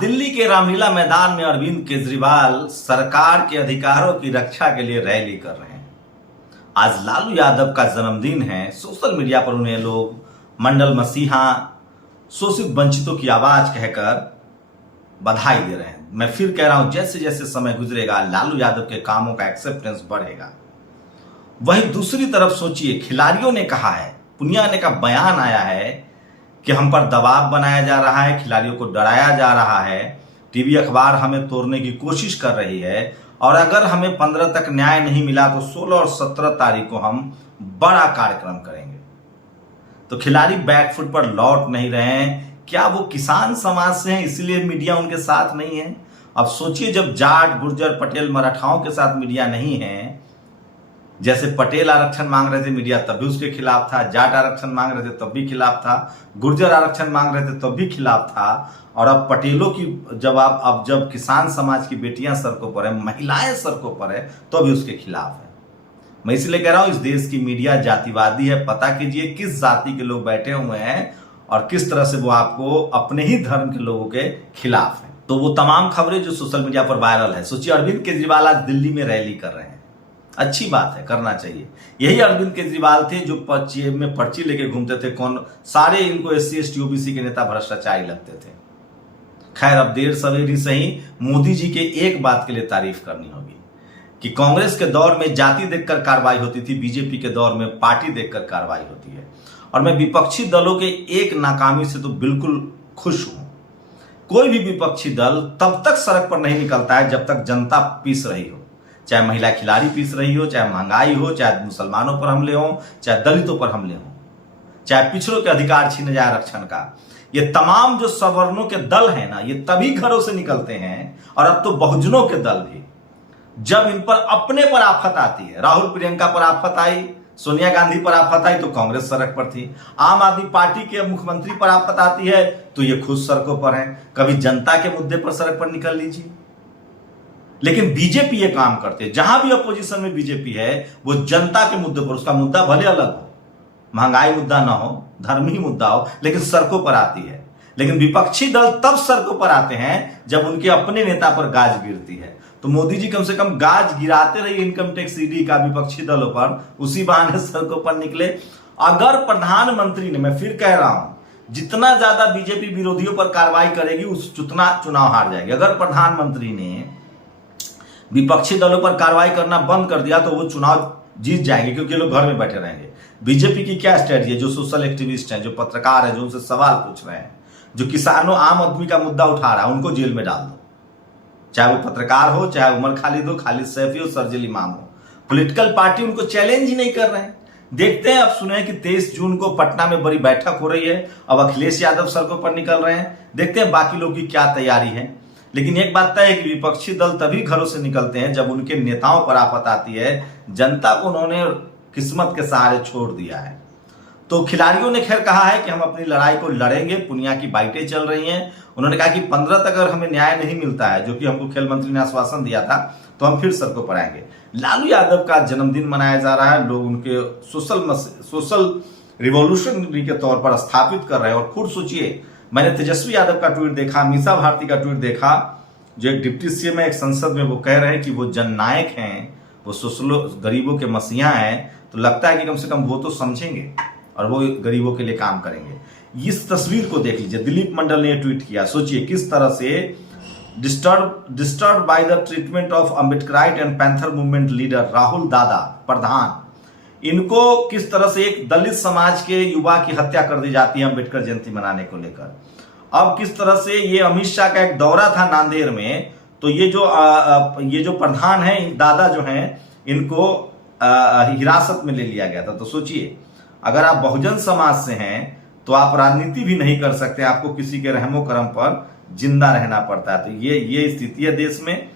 दिल्ली के रामलीला मैदान में अरविंद केजरीवाल सरकार के अधिकारों की रक्षा के लिए रैली कर रहे हैं। आज लालू यादव का जन्मदिन है। सोशल मीडिया पर उन्हें लोग मंडल मसीहा, शोषित वंचितों की आवाज कहकर बधाई दे रहे हैं। मैं फिर कह रहा हूं, जैसे जैसे समय गुजरेगा लालू यादव के कामों का एक्सेप्टेंस बढ़ेगा। वहीं दूसरी तरफ सोचिए, खिलाड़ियों ने कहा है, पुनिया ने का बयान आया है कि हम पर दबाव बनाया जा रहा है, खिलाड़ियों को डराया जा रहा है, टीवी अखबार हमें तोड़ने की कोशिश कर रही है और अगर हमें 15 तक न्याय नहीं मिला तो 16 और 17 तारीख को हम बड़ा कार्यक्रम करेंगे। तो खिलाड़ी बैकफुट पर लौट नहीं रहे हैं। क्या वो किसान समाज से हैं इसलिए मीडिया उनके साथ नहीं है? अब सोचिए, जब जाट, गुर्जर, पटेल, मराठाओं के साथ मीडिया नहीं है, जैसे पटेल आरक्षण मांग रहे थे मीडिया तब भी उसके खिलाफ था, जाट आरक्षण मांग रहे थे तब भी खिलाफ था, गुर्जर आरक्षण मांग रहे थे तब भी खिलाफ था, और अब पटेलों की जब किसान समाज की बेटियां सड़कों पर है, महिलाएं सड़कों पर है, तो भी उसके खिलाफ है। मैं इसलिए कह रहा हूं, इस देश की मीडिया जातिवादी है। पता कीजिए किस जाति के लोग बैठे हुए हैं और किस तरह से वो आपको अपने ही धर्म के लोगों के खिलाफ है। तो वो तमाम खबरें जो सोशल मीडिया पर वायरल है, सोचिए अरविंद केजरीवाल आज दिल्ली में रैली कर रहे हैं। अच्छी बात है, करना चाहिए। यही अरविंद केजरीवाल थे जो पर्ची लेके घूमते थे। कौन सारे इनको SC ST OBC के नेता भ्रष्टाचारी लगते थे। खैर, अब देर सवेर ही सही मोदी जी के एक बात के लिए तारीफ करनी होगी कि कांग्रेस के दौर में जाति देखकर कार्रवाई होती थी, बीजेपी के दौर में पार्टी देखकर कार्रवाई होती है। और मैं विपक्षी दलों के एक नाकामी से तो बिल्कुल खुश हूं। कोई भी विपक्षी दल तब तक सड़क पर नहीं निकलता है जब तक जनता पीस रही हो, चाहे महिला खिलाड़ी पीस रही हो, चाहे महंगाई हो, चाहे मुसलमानों पर हमले हो, चाहे दलितों पर हमले हो, चाहे पिछड़ों के अधिकार छीने जाए आरक्षण का। ये तमाम जो सवर्णों के दल हैं ना, ये तभी घरों से निकलते हैं। और अब तो बहुजनों के दल भी, जब इन पर अपने पर आफत आती है, राहुल प्रियंका पर आफत आई, सोनिया गांधी पर आफत आई तो कांग्रेस सड़क पर थी, आम आदमी पार्टी के मुख्यमंत्री पर आफत आती है तो ये खुद सड़कों पर हैं। कभी जनता के मुद्दे पर सड़क पर निकल लीजिए। लेकिन बीजेपी ये काम करते हैं, जहां भी अपोजिशन में बीजेपी है वो जनता के मुद्दे पर, उसका मुद्दा भले अलग हो, महंगाई मुद्दा ना हो, धर्म ही मुद्दा हो, लेकिन सड़कों पर आती है। लेकिन विपक्षी दल तब सड़कों पर आते हैं जब उनके अपने नेता पर गाज गिरती है। तो मोदी जी कम से कम गाज गिराते रहिए इनकम टैक्स ईडी का विपक्षी दलों पर, उसी बहाने सड़कों पर निकले। अगर प्रधानमंत्री ने, मैं फिर कह रहा हूं, जितना ज्यादा बीजेपी विरोधियों पर कार्रवाई करेगी उतना चुनाव हार जाएगी। अगर प्रधानमंत्री ने विपक्षी दलों पर कार्रवाई करना बंद कर दिया तो वो चुनाव जीत जाएंगे, क्योंकि लोग घर में बैठे रहेंगे। बीजेपी की क्या स्ट्रेटजी है? जो सोशल एक्टिविस्ट हैं, जो पत्रकार हैं, जो उनसे सवाल पूछ रहे हैं, जो किसानों, आम आदमी का मुद्दा उठा रहा है, उनको जेल में डाल दो। चाहे वो पत्रकार हो, चाहे उमर खालिद हो, खालिद सैफी हो, शर्जील इमाम हो। पॉलिटिकल पार्टी उनको चैलेंज ही नहीं कर रहे हैं। देखते हैं, अब सुने कि 23 जून को पटना में बड़ी बैठक हो रही है। अब अखिलेश यादव सड़कों पर निकल रहे हैं। देखते हैं बाकी लोग की क्या तैयारी है। लेकिन एक बात तय है कि विपक्षी दल तभी घरों से निकलते हैं जब उनके नेताओं पर आफत आती है। जनता को उन्होंने किस्मत के सहारे छोड़ दिया है। तो खिलाड़ियों ने खैर कहा है कि हम अपनी लड़ाई को लड़ेंगे। पुनिया की बाइटें चल रही हैं। उन्होंने कहा कि 15 तक अगर हमें न्याय नहीं मिलता है, जो कि हमको खेल मंत्री ने आश्वासन दिया था, तो हम फिर सड़कों पर आएंगे। लालू यादव का जन्मदिन मनाया जा रहा है। लोग उनके सोशल रिवॉल्यूशनरी के तौर पर स्थापित कर रहे हैं। और खुद सोचिए, मैंने तेजस्वी यादव का ट्वीट देखा, मीसा भारती का ट्वीट देखा, जो एक डिप्टी CM है, एक संसद में, वो कह रहे हैं कि वो जननायक हैं, वो गरीबों के मसीहा हैं। तो लगता है कि कम से कम वो तो समझेंगे और वो गरीबों के लिए काम करेंगे। इस तस्वीर को देख लीजिए, दिलीप मंडल ने ट्वीट किया। सोचिए किस तरह से disturb by the treatment of Ambedkarite and panther movement leader Rahul दादा प्रधान, इनको किस तरह से एक दलित समाज के युवा की हत्या कर दी जाती है अम्बेडकर जयंती मनाने को लेकर। अब किस तरह से ये अमित शाह का एक दौरा था नांदेड़ में, तो ये जो प्रधान है, दादा जो हैं, इनको हिरासत में ले लिया गया था। तो सोचिए, अगर आप बहुजन समाज से हैं तो आप राजनीति भी नहीं कर सकते, आपको किसी के रहमो करम पर जिंदा रहना पड़ता है। तो ये स्थिति है देश में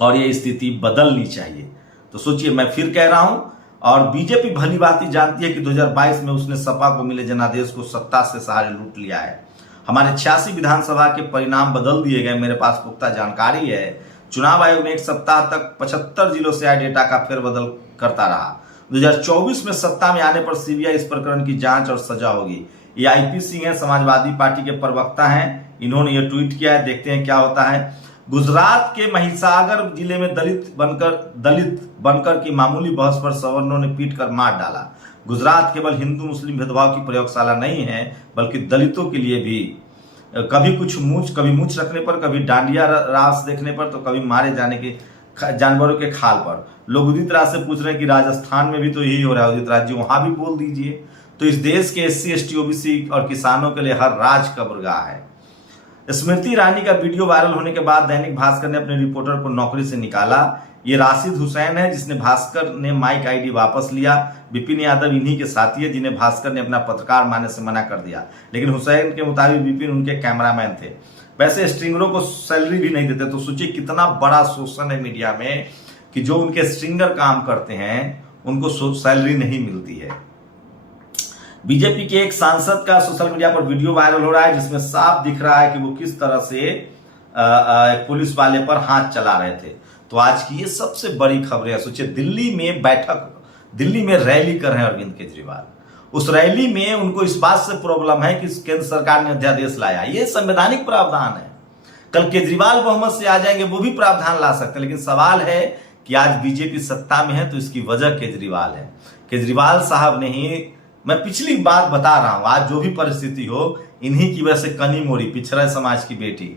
और ये स्थिति बदलनी चाहिए। तो सोचिए, मैं फिर कह रहा हूं, और बीजेपी भली भांति जानती है कि 2022 में उसने सपा को मिले जनादेश को सत्ता से सहारे लूट लिया है। हमारे 86 विधानसभा के परिणाम बदल दिए गए, मेरे पास पुख्ता जानकारी है। चुनाव आयोग ने एक सप्ताह तक 75 जिलों से आए डेटा का फेरबदल करता रहा। 2024 में सत्ता में आने पर CBI इस प्रकरण की जांच और सजा होगी। ये IP सिंह है, समाजवादी पार्टी के प्रवक्ता हैं। इन्होंने ये ट्वीट किया है, देखते हैं क्या होता है। गुजरात के महिसागर जिले में दलित बनकर की मामूली बहस पर सवर्णों ने पीट कर मार डाला। गुजरात केवल हिंदू मुस्लिम भेदभाव की प्रयोगशाला नहीं है, बल्कि दलितों के लिए भी। कभी कभी मूछ रखने पर, कभी डांडिया रास देखने पर, तो कभी मारे जाने के जानवरों के खाल पर। लोग उदित राज से पूछ रहे हैं कि राजस्थान में भी तो यही हो रहा है, उदित राज जी वहां भी बोल दीजिए। तो इस देश के SC ST OBC और किसानों के लिए हर राज कब्रगाह है। स्मृति ईरानी का वीडियो वायरल होने के बाद दैनिक भास्कर ने अपने रिपोर्टर को नौकरी से निकाला। ये राशिद हुसैन है जिसने भास्कर ने माइक ID वापस लिया। विपिन यादव इन्हीं के साथी है जिन्हें भास्कर ने अपना पत्रकार मानने से मना कर दिया, लेकिन हुसैन के मुताबिक विपिन उनके कैमरामैन थे। वैसे स्ट्रिंगरों को सैलरी भी नहीं देते, तो सोचिए कितना बड़ा शोषण है मीडिया में कि जो उनके स्ट्रिंगर काम करते हैं उनको सैलरी नहीं मिलती है। बीजेपी के एक सांसद का सोशल मीडिया पर वीडियो वायरल हो रहा है जिसमें साफ दिख रहा है कि वो किस तरह से पुलिस वाले पर हाथ चला रहे थे। तो आज की ये सबसे बड़ी खबरें है। सोचिए दिल्ली में रैली कर रहे हैं अरविंद केजरीवाल। उस रैली में उनको इस बात से प्रॉब्लम है कि केंद्र सरकार ने अध्यादेश लाया, ये संवैधानिक प्रावधान है। कल केजरीवाल बहुमत से आ जाएंगे, वो भी प्रावधान ला सकते हैं, लेकिन सवाल है कि आज बीजेपी सत्ता में है तो इसकी वजह केजरीवाल है। केजरीवाल साहब ने ही, मैं पिछली बात बता रहा हूं, आज जो भी परिस्थिति हो इन्हीं की वजह से कनी मोरी, पिछड़ा समाज की बेटी,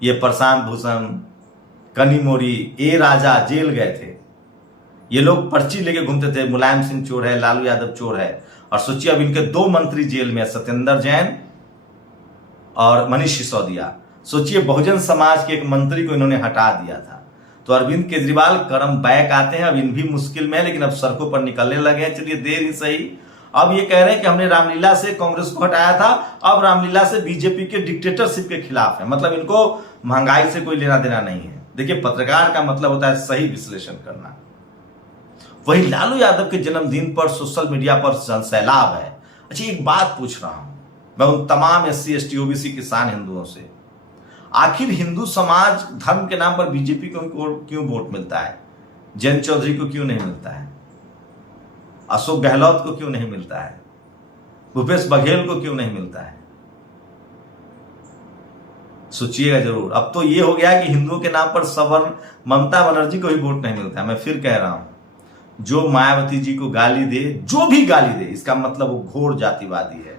ये प्रशांत भूषण, कनी मोरी, ए राजा जेल गए थे। ये लोग पर्ची लेके घूमते थे, मुलायम सिंह चोर है, लालू यादव चोर है। और सोचिए अब इनके 2 मंत्री जेल में, सत्येंद्र जैन और मनीष सिसोदिया। सोचिए बहुजन समाज के एक मंत्री को इन्होंने हटा दिया था। तो अरविंद केजरीवाल करम बैक आते हैं, अब इन भी मुश्किल में है, लेकिन अब सड़कों पर निकलने लगे हैं। चलिए देर ही सही। अब ये कह रहे हैं कि हमने रामलीला से कांग्रेस को हटाया था, अब रामलीला से बीजेपी के डिक्टेटरशिप के खिलाफ है। मतलब इनको महंगाई से कोई लेना देना नहीं है। देखिए पत्रकार का मतलब होता है सही विश्लेषण करना। वही लालू यादव के जन्मदिन पर सोशल मीडिया पर सैलाब है। अच्छा एक बात पूछ रहा हूं मैं उन तमाम SC ST OBC किसान हिंदुओं से, आखिर हिंदू समाज धर्म के नाम पर बीजेपी को क्यों वोट मिलता है? जयंत चौधरी को क्यों नहीं मिलता है? अशोक गहलोत को क्यों नहीं मिलता है? भूपेश बघेल को क्यों नहीं मिलता है? सोचिएगा जरूर। अब तो ये हो गया कि हिंदुओं के नाम पर सवर्ण ममता बनर्जी को ही वोट नहीं मिलता है। मैं फिर कह रहा हूं, जो मायावती जी को गाली दे, जो भी गाली दे, इसका मतलब वो घोर जातिवादी है।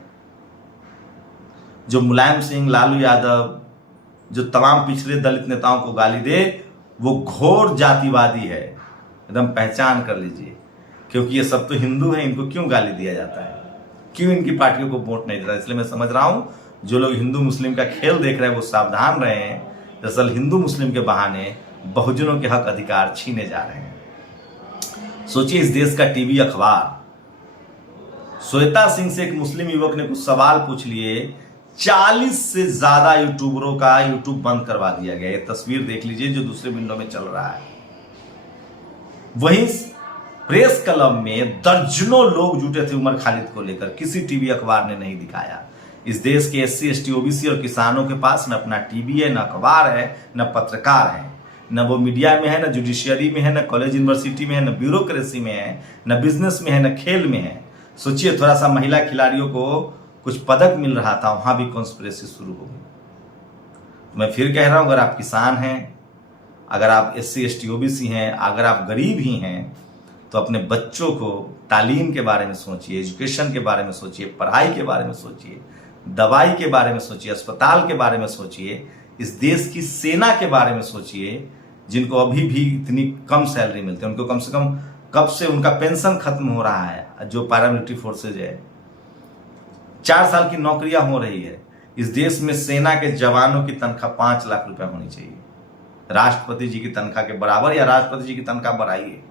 जो मुलायम सिंह, लालू यादव, जो तमाम पिछड़े दलित नेताओं को गाली दे, वो घोर जातिवादी है। एकदम पहचान कर लीजिए, क्योंकि ये सब तो हिंदू हैं, इनको क्यों गाली दिया जाता है, क्यों इनकी पार्टियों को वोट नहीं देता। इसलिए मैं समझ रहा हूं जो लोग हिंदू मुस्लिम का खेल देख रहे हैं वो सावधान रहे हैं। दरअसल हिंदू मुस्लिम के बहाने बहुजनों के हक अधिकार छीने जा रहे हैं। सोचिए इस देश का टीवी अखबार श्वेता सिंह से एक मुस्लिम युवक ने कुछ सवाल पूछ लिए, 40 से ज्यादा यूट्यूबरों का यूट्यूब बंद करवा दिया गया। ये तस्वीर देख लीजिए जो दूसरे विंडो में चल रहा है। वहीं प्रेस क्लब में दर्जनों लोग जुटे थे उमर खालिद को लेकर, किसी टीवी अखबार ने नहीं दिखाया। इस देश के SC ST OBC और किसानों के पास न अपना टीवी है, न अखबार है, न पत्रकार है, न वो मीडिया में है, न जुडिशियरी में है, न कॉलेज यूनिवर्सिटी में है, न ब्यूरोक्रेसी में है, न बिजनेस में है, न खेल में है। सोचिए थोड़ा सा महिला खिलाड़ियों को कुछ पदक मिल रहा था, वहां भी कॉन्स्पिरेसी शुरू हो गई। मैं फिर कह रहा हूं, अगर आप किसान हैं, अगर आप SC ST OBC हैं, अगर आप गरीब ही हैं, तो अपने बच्चों को तालीम के बारे में सोचिए, एजुकेशन के बारे में सोचिए, पढ़ाई के बारे में सोचिए, दवाई के बारे में सोचिए, अस्पताल के बारे में सोचिए, इस देश की सेना के बारे में सोचिए, जिनको अभी भी इतनी कम सैलरी मिलती है। उनको कम से कम कब से उनका पेंशन खत्म हो रहा है। जो पैरामिलिट्री फोर्सेज है, 4 साल की नौकरियां हो रही है। इस देश में सेना के जवानों की तनख्वाह 5 लाख रुपए होनी चाहिए, राष्ट्रपति जी की तनख्वाह के बराबर, या राष्ट्रपति जी की तनख्वाह बढ़ाइए,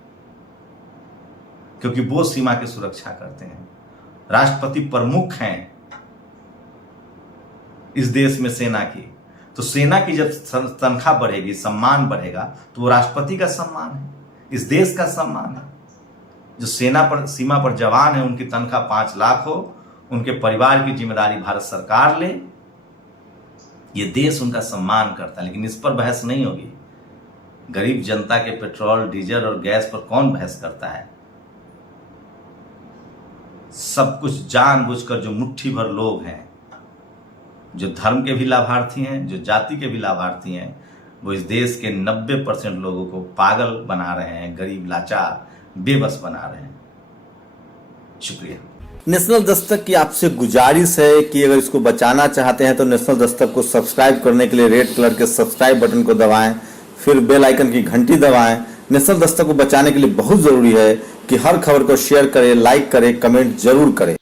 क्योंकि वो सीमा की सुरक्षा करते हैं। राष्ट्रपति प्रमुख हैं इस देश में सेना की, तो सेना की जब तनख्वाह बढ़ेगी, सम्मान बढ़ेगा, तो वो राष्ट्रपति का सम्मान है, इस देश का सम्मान है। जो सेना पर, सीमा पर जवान है, उनकी तनख्वाह 5 लाख हो, उनके परिवार की जिम्मेदारी भारत सरकार ले, ये देश उनका सम्मान करता है। लेकिन इस पर बहस नहीं होगी। गरीब जनता के पेट्रोल, डीजल और गैस पर कौन बहस करता है? सब कुछ जानबूझकर जो मुट्ठी भर लोग हैं, जो धर्म के भी लाभार्थी हैं, जो जाति के भी लाभार्थी हैं, वो इस देश के 90% लोगों को पागल बना रहे हैं, गरीब, लाचार, बेबस बना रहे हैं। शुक्रिया। नेशनल दस्तक की आपसे गुजारिश है कि अगर इसको बचाना चाहते हैं तो नेशनल दस्तक को सब्सक्राइब करने के लिए रेड कलर के सब्सक्राइब बटन को दबाएं, फिर बेल आइकन की घंटी दबाएं। नेशनल दस्तक को बचाने के लिए बहुत जरूरी है कि हर खबर को शेयर करें, लाइक करें, कमेंट जरूर करें।